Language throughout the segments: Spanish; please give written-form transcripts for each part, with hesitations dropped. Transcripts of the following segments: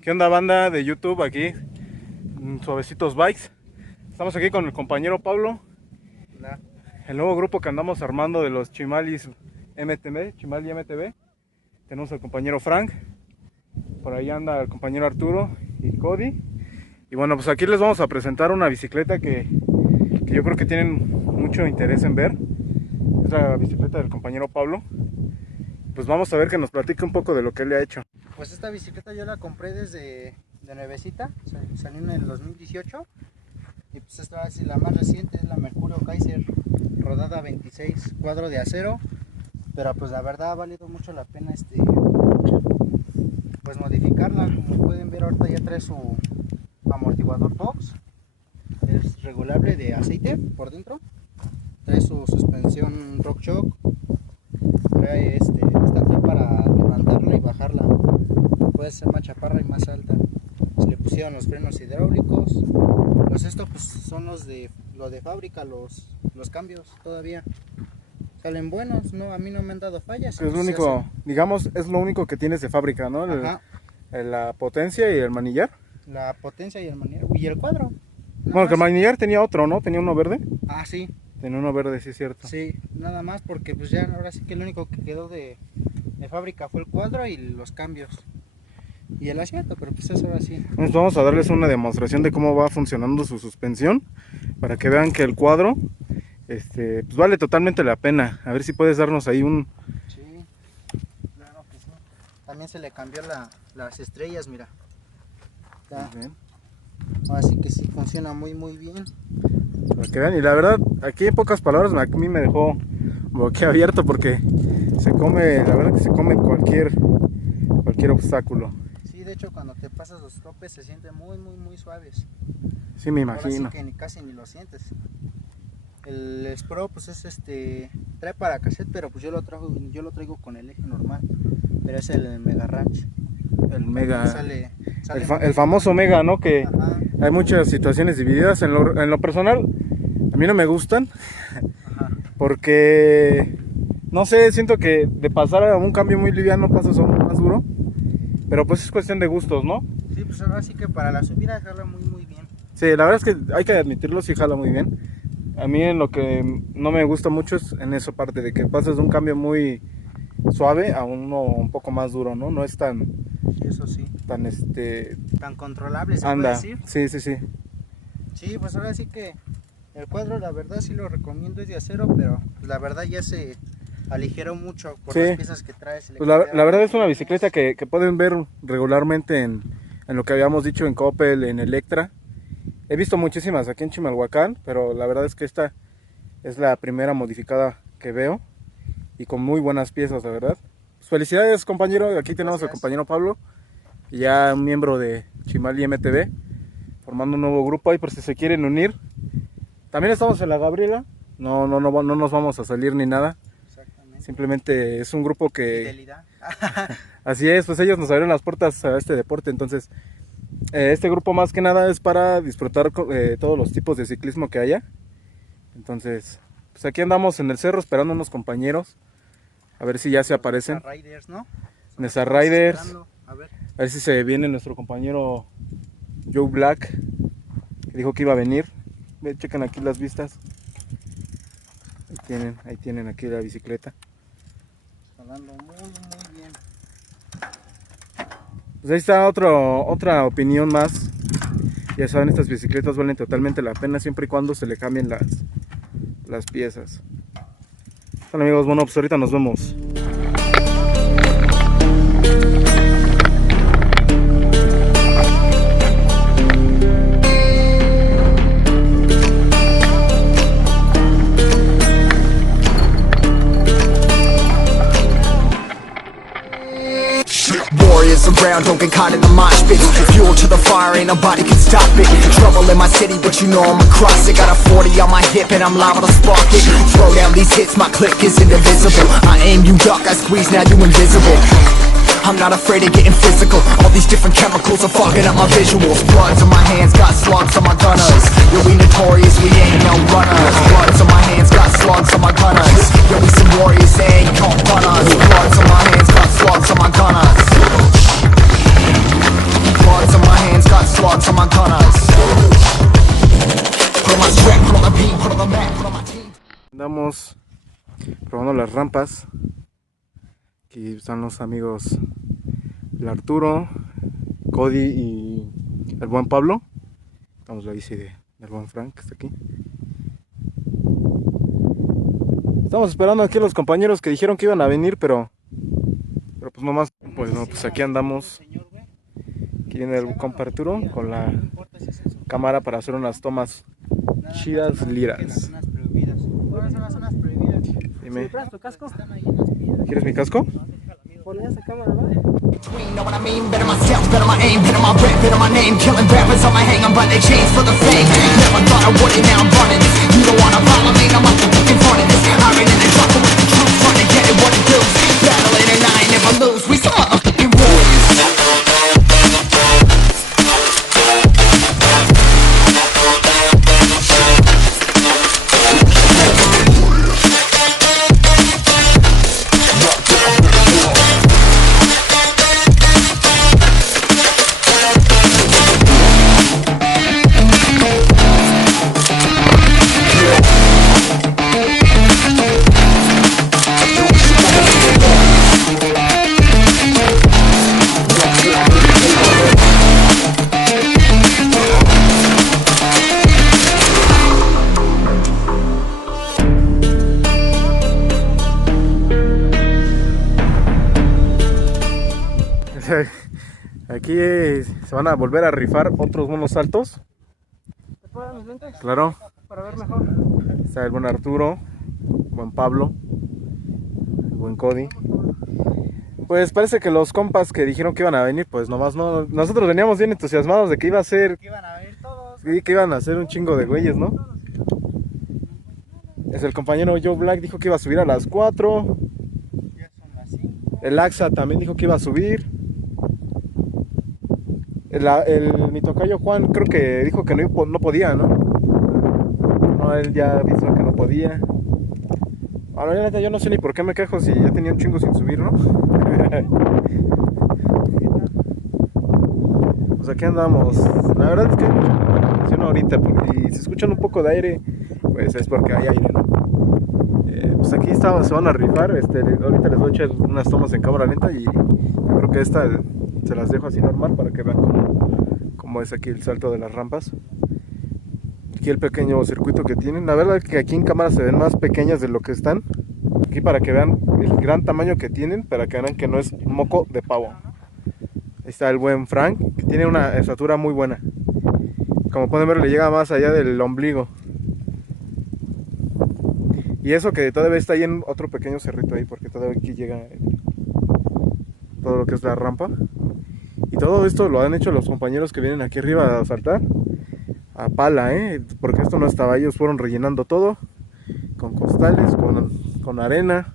¿Qué onda, banda de YouTube? Aquí Suavecitos Bikes. Estamos aquí con el compañero Pablo. Hola. El nuevo grupo que andamos armando de los Chimalis MTB, Chimali MTB. Tenemos al compañero Frank. Por ahí anda el compañero Arturo y Cody. Y bueno, pues aquí les vamos a presentar una bicicleta que yo creo que tienen mucho interés en ver. Es la bicicleta del compañero Pablo. Pues vamos a ver que nos platique un poco de lo que él le ha hecho. Pues esta bicicleta yo la compré de nuevecita, salió en el 2018 y pues esta es la más reciente, es la Mercurio Kaiser rodada 26, cuadro de acero, pero pues la verdad ha valido mucho la pena pues modificarla. Como pueden ver, ahorita ya trae su amortiguador Tox, es regulable de aceite por dentro, trae su suspensión RockShox, trae esta trae para levantarla y bajarla, puede ser más chaparra y más alta. Se le pusieron los frenos hidráulicos, estos pues son lo de fábrica, los cambios todavía salen buenos, no, a mí no me han dado fallas. Es lo único, digamos, es lo único que tienes de fábrica, ¿no? La potencia y el manillar. La potencia y el manillar y el cuadro. Bueno, que el manillar tenía otro, ¿no? Tenía uno verde. Ah, sí. Tenía uno verde, sí es cierto. Sí, nada más porque pues ya ahora sí que lo único que quedó de fábrica fue el cuadro y los cambios. Y el asiento, pero pues eso ahora sí. Entonces vamos a darles una demostración de cómo va funcionando su suspensión, para que vean que el cuadro pues vale totalmente la pena. A ver si puedes darnos ahí un... Sí, claro que sí. También se le cambió las estrellas, mira. Así que sí, funciona muy bien. Para que vean, y la verdad, aquí en pocas palabras a mí me dejó boquiabierto porque se come, la verdad que se come cualquier obstáculo. Sí, de hecho cuando te pasas los topes se sienten muy suaves. Sí, me imagino. Ahora sí que casi ni lo sientes. El Spro pues es trae para cassette, pero pues yo lo traigo con el eje normal, pero es el Mega Ranch. El Mega, sale el famoso Mega, ¿no? Que ajá. Hay muchas situaciones divididas. En lo personal, a mí no me gustan. Ajá. Porque, no sé, siento que de pasar a un cambio muy liviano pasas a uno más duro. Pero pues es cuestión de gustos, ¿no? Sí, pues ahora sí que para la subida jala muy bien. Sí, la verdad es que hay que admitirlo, sí jala muy bien. A mí en lo que no me gusta mucho es en esa parte de que pasas de un cambio muy suave a uno un poco más duro, ¿no? No es tan... Sí, eso sí. Tan controlable, se anda, puede decir. Sí. Sí, pues ahora sí que el cuadro la verdad sí lo recomiendo, es de acero, pero pues la verdad ya se aligeró mucho por las piezas que trae. Pues la verdad es una bicicleta que pueden ver regularmente en lo que habíamos dicho en Coppel, en Electra. He visto muchísimas aquí en Chimalhuacán, pero la verdad es que esta es la primera modificada que veo y con muy buenas piezas, la verdad. Pues felicidades, compañero. Aquí tenemos al compañero Pablo, ya un miembro de Chimali MTB, formando un nuevo grupo ahí por si se quieren unir. También estamos en la Gabriela, no nos vamos a salir ni nada. Exactamente. Simplemente es un grupo que... Fidelidad. Así es, pues ellos nos abrieron las puertas a este deporte, entonces este grupo más que nada es para disfrutar todos los tipos de ciclismo que haya. Entonces, pues aquí andamos en el cerro esperando unos compañeros, a ver si ya se aparecen. Nessa Riders, ¿no? Nessa Riders, a ver si se viene nuestro compañero Joe Black, que dijo que iba a venir. Chequen aquí las vistas. Ahí tienen aquí la bicicleta. Hablando muy bien. Pues ahí está otra opinión más. Ya saben, estas bicicletas valen totalmente la pena siempre y cuando se le cambien las piezas. Bueno amigos, bueno, pues ahorita nos vemos. Warriors around, don't get caught in the mosh pit. Fuel to the fire, ain't nobody can stop it. Trouble in my city, but you know I'm across it. Got a 40 on my hip and I'm liable to spark it. Throw down these hits, my click is indivisible. I aim, you duck, I squeeze, now you invisible. I'm not afraid of getting physical. All these different chemicals are fogging up my visuals. Bloods on my hands, got slugs on my gunners. Yo, we notorious, we ain't no runners. Bloods on my hands, got slugs on my gunners. Yo, we some warriors, they ain't called runners. Bloods on my hands, got slugs on my gunners. Bloods on my hands, got slugs on my gunners. Put on my strap, put on the beat, put on the map, put on my team. Andamos probando las rampas. Aquí están los amigos, el Arturo, Cody y el buen Pablo. Estamos la bici del buen Frank, que está aquí. Estamos esperando aquí a los compañeros que dijeron que iban a venir, pero pues nomás, pues no, pues aquí andamos. Aquí viene el compa Arturo con la cámara para hacer unas tomas chidas, liras. Dime. ¿Quieres mi casco? Ponle esa cámara, ¿va? Know what I mean? Better myself, better my aim, better my rep, better my name. Killing rappers on my hang, I'm by their chains for the fame. Never thought I would it, now I'm running this. You don't wanna follow me, I'm up to fucking front of this. I ran in the jungle with the truth, trying to get it what it does. Battling and I ain't never lose, we some motherfucking warriors. Aquí se van a volver a rifar otros buenos saltos. ¿Te puedo dar mis lentes? Claro. Para ver mejor. Está el buen Arturo, el buen Pablo, el buen Cody. Pues parece que los compas que dijeron que iban a venir, pues nomás no. Nosotros veníamos bien entusiasmados de que iba a ser. Que iban a venir todos. Sí, que iban a hacer un chingo de güeyes, ¿no? Es el compañero Joe Black dijo que iba a subir a las 4. Ya son las 5. El Axa también dijo que iba a subir. Mi tocayo Juan creo que dijo que no podía, ¿no? No, él ya avisó que no podía. Ahora ya neta, yo no sé ni por qué me quejo si ya tenía un chingo sin subir, ¿no? Pues aquí andamos. La verdad es que hay mucha contaminación ahorita, porque si se escuchan un poco de aire, pues es porque hay aire, ¿no? Pues aquí se van a rifar. Ahorita les voy a echar unas tomas en cámara lenta y yo creo que esta se las dejo así normal para que vean cómo es aquí el salto de las rampas. Aquí el pequeño circuito que tienen. La verdad es que aquí en cámara se ven más pequeñas de lo que están. Aquí para que vean el gran tamaño que tienen, para que vean que no es moco de pavo. Ahí está el buen Frank, que tiene una estatura muy buena. Como pueden ver, le llega más allá del ombligo. Y eso que todavía está ahí en otro pequeño cerrito ahí, porque todavía aquí llega todo lo que es la rampa. Y todo esto lo han hecho los compañeros que vienen aquí arriba a saltar a pala, porque esto no estaba. Ellos fueron rellenando todo con costales, con arena,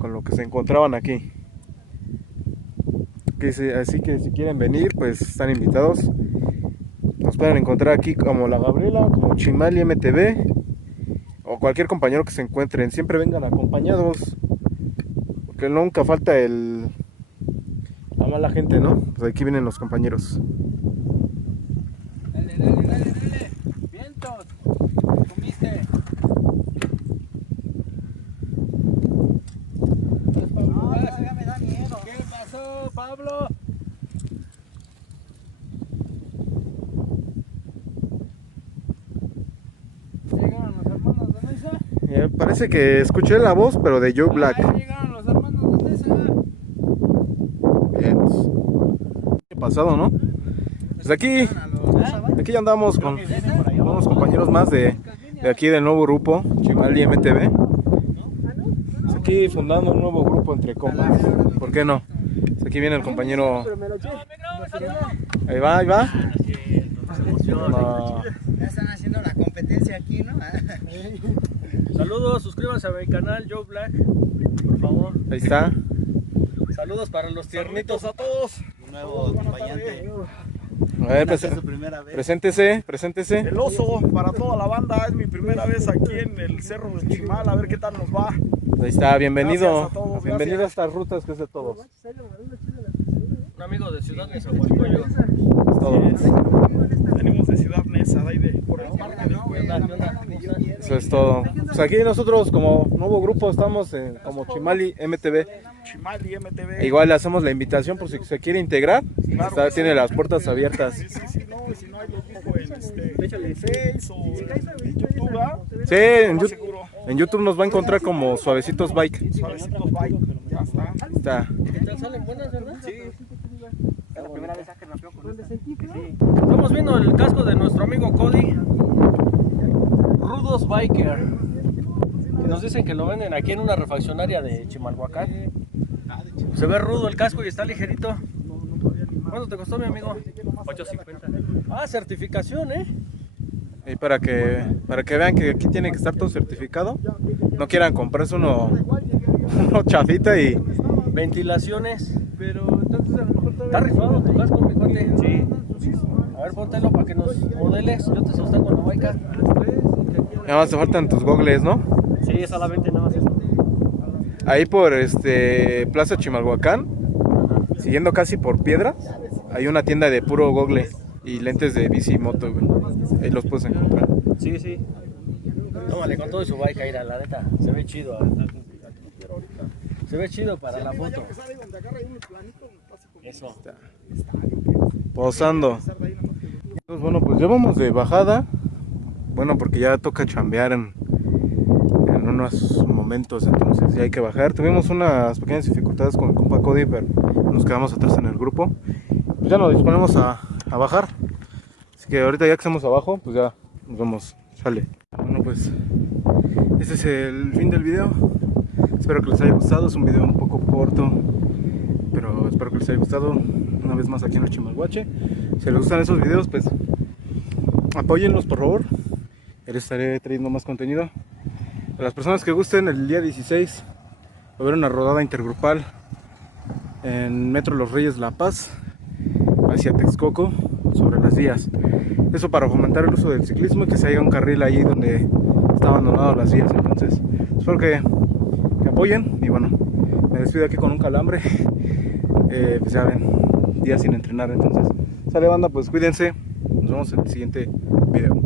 con lo que se encontraban aquí. Así que si quieren venir, pues están invitados. Nos pueden encontrar aquí como La Gabriela, como Chimali MTV, o cualquier compañero que se encuentren. Siempre vengan acompañados, porque nunca falta la mala gente, ¿no? Pues aquí vienen los compañeros. Dale, dale, dale, dale. Vientos. ¿Comiste? No, todavía me da miedo. ¿Qué pasó, Pablo? ¿Llegaron los hermanos de Mesa? Parece que escuché la voz, pero de Joe Black. Ahí llegaron los hermanos de Mesa. Bien. ¿Qué pasado, no? Pues aquí ya andamos con unos compañeros más de aquí del nuevo grupo, Chimali MTV. Pues aquí fundando un nuevo grupo entre compas. ¿Por qué no? Aquí viene el compañero. Ahí va, ahí va. No. Ya están haciendo la competencia aquí, ¿no? Saludos, suscríbanse a mi canal Joe Black, por favor. Ahí está. Saludos para los tiernitos a todos. Un nuevo acompañante. A ver, Es su primera vez. preséntese, preséntese. El oso para toda la banda, es mi primera vez aquí en el Cerro del Chimal, a ver qué tal nos va. Ahí está, bienvenido. Gracias a todos, Bienvenido gracias. a estas rutas que es de todos. Un amigo de Ciudad de Zahualcoyo. Es todo. Venimos de Ciudad Neza, de ahí por el parque del Puebla. Eso es todo. Pues aquí nosotros como nuevo grupo estamos como Chimali MTV. Chimali MTV. Igual le hacemos la invitación por si se quiere integrar. Claro Está, que sí. tiene las puertas abiertas. Sí, no, y si no hay los busco en Face o en YouTube, ¿verdad? Sí, en, Más Yu- seguro. en YouTube nos va a encontrar como Suavecitos Bike. Suavecitos Bike, ya está. Ahí está. ¿Qué tal salen buenas, verdad? Sí. Es la primera vez que nos veo con esta. Estamos viendo el casco de nuestro amigo Cody. Rudos Biker. Que nos dicen que lo venden aquí en una refaccionaria de Chimalhuacán. Se ve rudo el casco y está ligerito. ¿Cuánto te costó, mi amigo? 850. Ah, certificación, Y para que vean que aquí tiene que estar todo certificado. No quieran comprarse uno chafita y Ventilaciones. Pero entonces a lo mejor está rifado tu casco, mi cuate. Sí. A ver, póntelo para que nos modeles. Yo te sostengo la baica. nada más te faltan tus gogles, ¿no? Sí, solamente nada más eso. Ahí por Plaza Chimalhuacán, siguiendo casi por Piedras, hay una tienda de puro gogle y lentes de bici y moto, güey. Ahí los puedes encontrar. Sí, sí. Tómale con todo y su bike, Aira, la neta. Se ve chido. Se ve chido para la foto. Eso. Posando. Pues bueno, pues ya vamos de bajada. Bueno, porque ya toca chambear en unos momentos, entonces ya hay que bajar. Tuvimos unas pequeñas dificultades con el compa Cody, pero nos quedamos atrás en el grupo. Pues ya nos disponemos a bajar. Así que ahorita ya que estamos abajo, pues ya nos vemos. Sale. Bueno, pues este es el fin del video. Espero que les haya gustado. Es un video un poco corto, pero espero que les haya gustado. Una vez más aquí en el Chimalhuache. Si les gustan esos videos, pues apóyenlos, por favor. Ya les estaré trayendo más contenido. A las personas que gusten, el día 16 va a haber una rodada intergrupal en Metro Los Reyes La Paz hacia Texcoco sobre las vías. Eso para fomentar el uso del ciclismo y que se haya un carril ahí donde está abandonado las vías. Entonces espero que apoyen y bueno, me despido aquí con un calambre. Pues ya ven, días sin entrenar. Entonces sale, banda, pues cuídense. Nos vemos en el siguiente video.